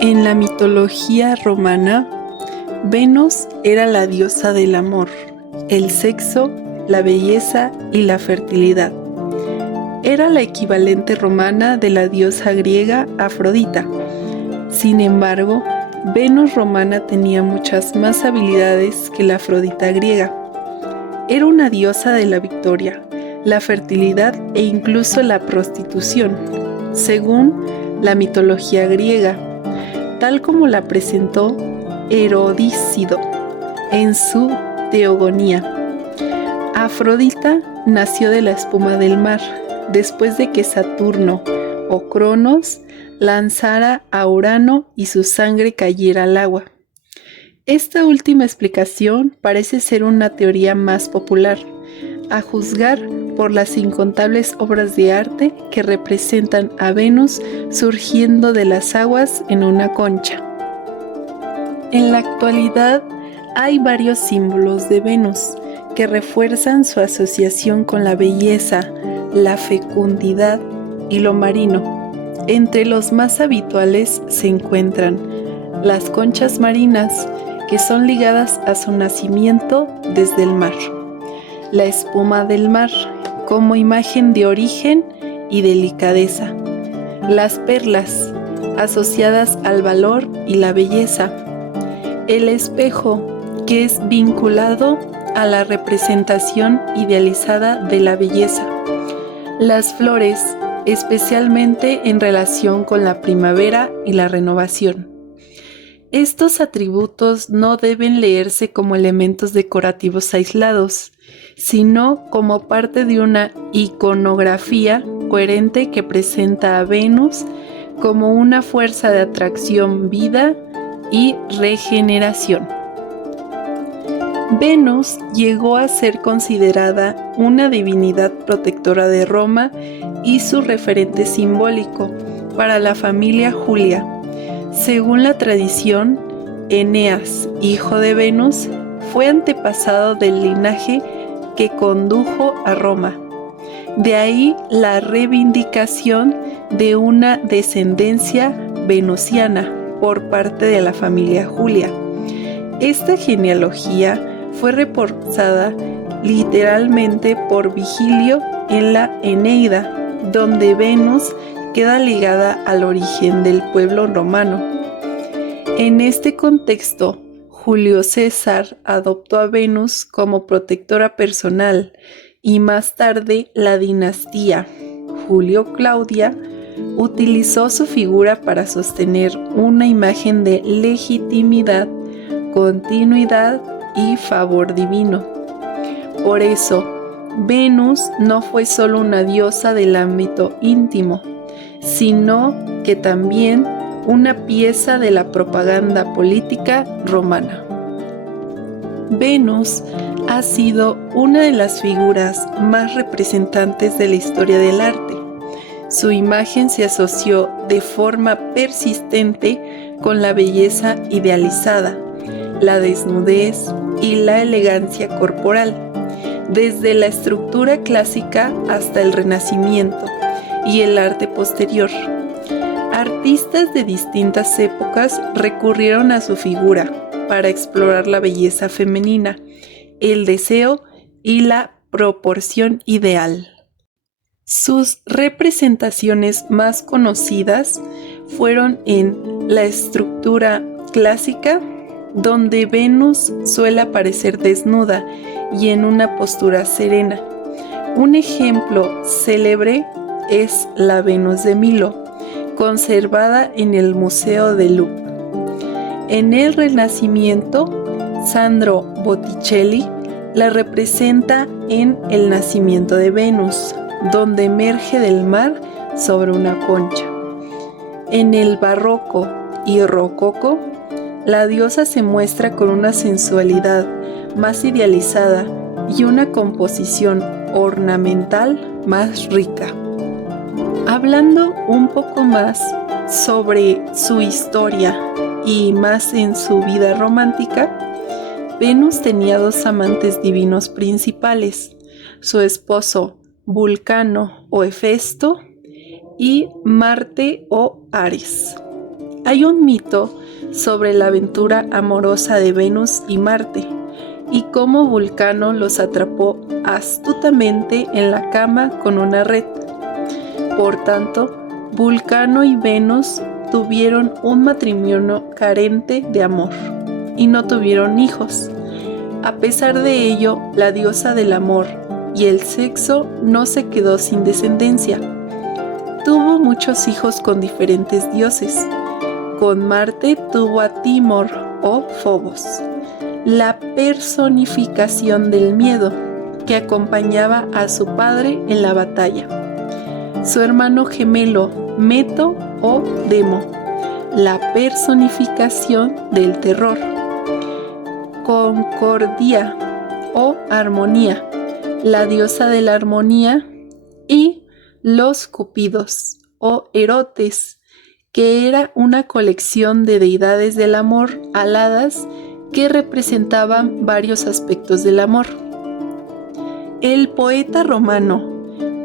En la mitología romana, Venus era la diosa del amor, el sexo, la belleza y la fertilidad. Era la equivalente romana de la diosa griega Afrodita. Sin embargo, Venus romana tenía muchas más habilidades que la Afrodita griega. Era una diosa de la victoria, la fertilidad e incluso la prostitución, según la mitología griega, tal como la presentó Herodícido en su Teogonía. Afrodita nació de la espuma del mar, después de que Saturno o Cronos lanzara a Urano y su sangre cayera al agua. Esta última explicación parece ser una teoría más popular, a juzgar por las incontables obras de arte que representan a Venus surgiendo de las aguas en una concha. En la actualidad hay varios símbolos de Venus que refuerzan su asociación con la belleza, la fecundidad y lo marino. Entre los más habituales se encuentran las conchas marinas, que son ligadas a su nacimiento desde el mar, la espuma del mar como imagen de origen y delicadeza, las perlas asociadas al valor y la belleza, el espejo, que es vinculado a la representación idealizada de la belleza, las flores, especialmente en relación con la primavera y la renovación. Estos atributos no deben leerse como elementos decorativos aislados, sino como parte de una iconografía coherente que presenta a Venus como una fuerza de atracción, vida y regeneración. Venus llegó a ser considerada una divinidad protectora de Roma y su referente simbólico para la familia Julia. Según la tradición, Eneas, hijo de Venus, fue antepasado del linaje que condujo a Roma. De ahí la reivindicación de una descendencia venusiana por parte de la familia Julia. Esta genealogía fue reforzada literalmente por Vigilio en la Eneida, donde Venus queda ligada al origen del pueblo romano. En este contexto, Julio César adoptó a Venus como protectora personal y más tarde la dinastía Julio-Claudia utilizó su figura para sostener una imagen de legitimidad, continuidad y favor divino. Por eso, Venus no fue solo una diosa del ámbito íntimo, sino que también una pieza de la propaganda política romana. Venus ha sido una de las figuras más representantes de la historia del arte. Su imagen se asoció de forma persistente con la belleza idealizada, la desnudez y la elegancia corporal, desde la estructura clásica hasta el Renacimiento y el arte posterior. Artistas de distintas épocas recurrieron a su figura para explorar la belleza femenina, el deseo y la proporción ideal. Sus representaciones más conocidas fueron en la estructura clásica, donde Venus suele aparecer desnuda y en una postura serena. Un ejemplo célebre es la Venus de Milo, conservada en el Museo del Louvre. En el Renacimiento, Sandro Botticelli la representa en El nacimiento de Venus, donde emerge del mar sobre una concha. En el Barroco y Rococó, la diosa se muestra con una sensualidad más idealizada y una composición ornamental más rica. Hablando un poco más sobre su historia y más en su vida romántica, Venus tenía dos amantes divinos principales, su esposo Vulcano o Hefesto y Marte o Ares. Hay un mito sobre la aventura amorosa de Venus y Marte y cómo Vulcano los atrapó astutamente en la cama con una red. Por tanto, Vulcano y Venus tuvieron un matrimonio carente de amor y no tuvieron hijos. A pesar de ello, la diosa del amor y el sexo no se quedó sin descendencia. Tuvo muchos hijos con diferentes dioses. Con Marte tuvo a Timor o Fobos, la personificación del miedo, que acompañaba a su padre en la batalla. Su hermano gemelo Meto o Demo, la personificación del terror. Concordia o Armonía, la diosa de la armonía, y los Cúpidos o Erotes, que era una colección de deidades del amor aladas que representaban varios aspectos del amor. El poeta romano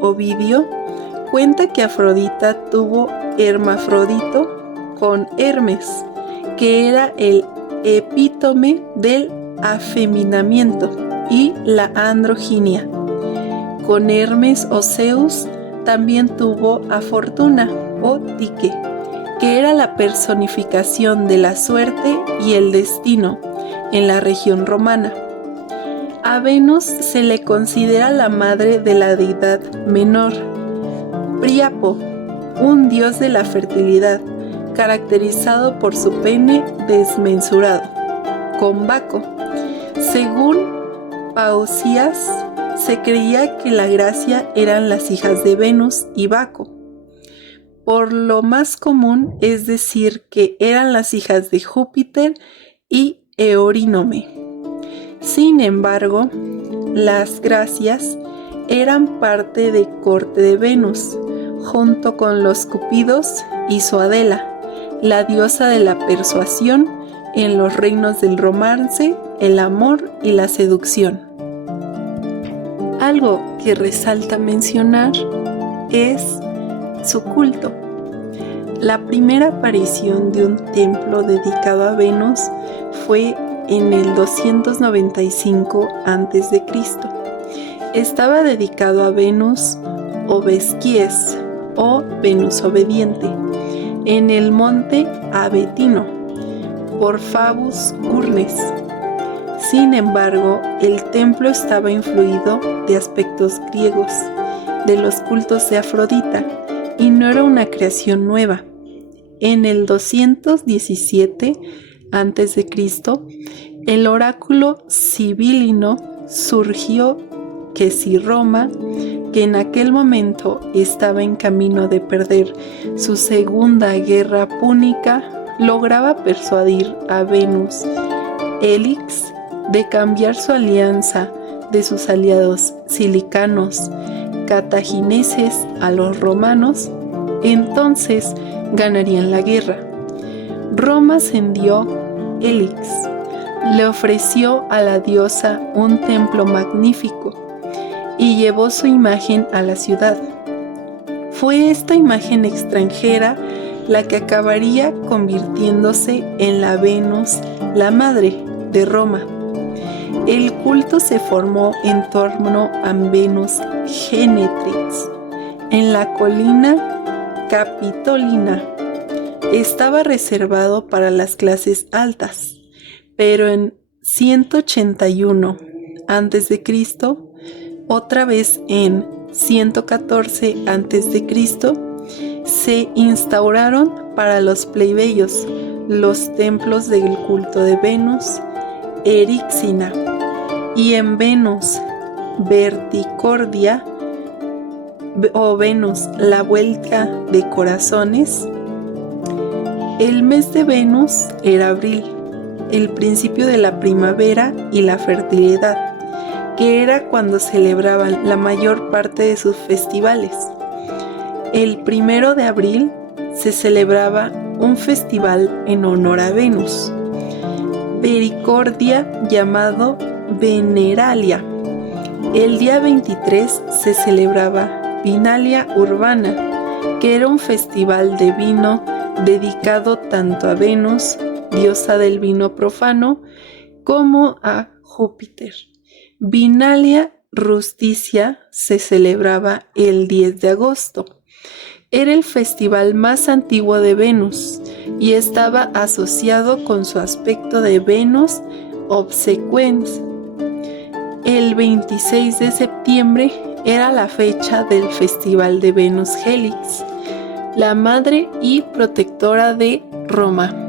Ovidio cuenta que Afrodita tuvo hermafrodito con Hermes, que era el epítome del afeminamiento y la androginia. Con Hermes o Zeus también tuvo a Fortuna o Tique, que era la personificación de la suerte y el destino en la región romana. A Venus se le considera la madre de la deidad menor, Príapo, un dios de la fertilidad, caracterizado por su pene desmensurado, con Baco. Según Pausías, se creía que la Gracia eran las hijas de Venus y Baco. Por lo más común es decir que eran las hijas de Júpiter y Eurínome. Sin embargo, las Gracias eran parte de corte de Venus, junto con los Cúpidos y su Adela, la diosa de la persuasión en los reinos del romance, el amor y la seducción. Algo que resalta mencionar es su culto. La primera aparición de un templo dedicado a Venus fue en el 295 a.C. Estaba dedicado a Venus Obesquies o Venus obediente en el monte Avetino por Fabus Urnes. Sin embargo, el templo estaba influido de aspectos griegos, de los cultos de Afrodita, y no era una creación nueva. En el 217 a.C., el oráculo sibilino surgió que si Roma, que en aquel momento estaba en camino de perder su segunda guerra púnica, lograba persuadir a Venus Élix de cambiar su alianza de sus aliados cilicanos cartagineses a los romanos, entonces ganarían la guerra. Roma ascendió Élix, le ofreció a la diosa un templo magnífico y llevó su imagen a la ciudad. Fue esta imagen extranjera la que acabaría convirtiéndose en la Venus, la madre de Roma. El culto se formó en torno a Venus Genetrix, en la colina Capitolina. Estaba reservado para las clases altas, pero en 181 a.C., otra vez en 114 a.C., se instauraron para los plebeyos los templos del culto de Venus Eríxina, y en Venus Verticordia o Venus la vuelta de corazones. El mes de Venus era abril, el principio de la primavera y la fertilidad, que era cuando celebraban la mayor parte de sus festivales. El 1 de abril se celebraba un festival en honor a Venus. Vericordia, llamado Veneralia. El día 23 se celebraba Vinalia Urbana, que era un festival de vino dedicado tanto a Venus, diosa del vino profano, como a Júpiter. Vinalia Rusticia se celebraba el 10 de agosto. Era el festival más antiguo de Venus y estaba asociado con su aspecto de Venus obsequens. El 26 de septiembre era la fecha del festival de Venus Helix, la madre y protectora de Roma.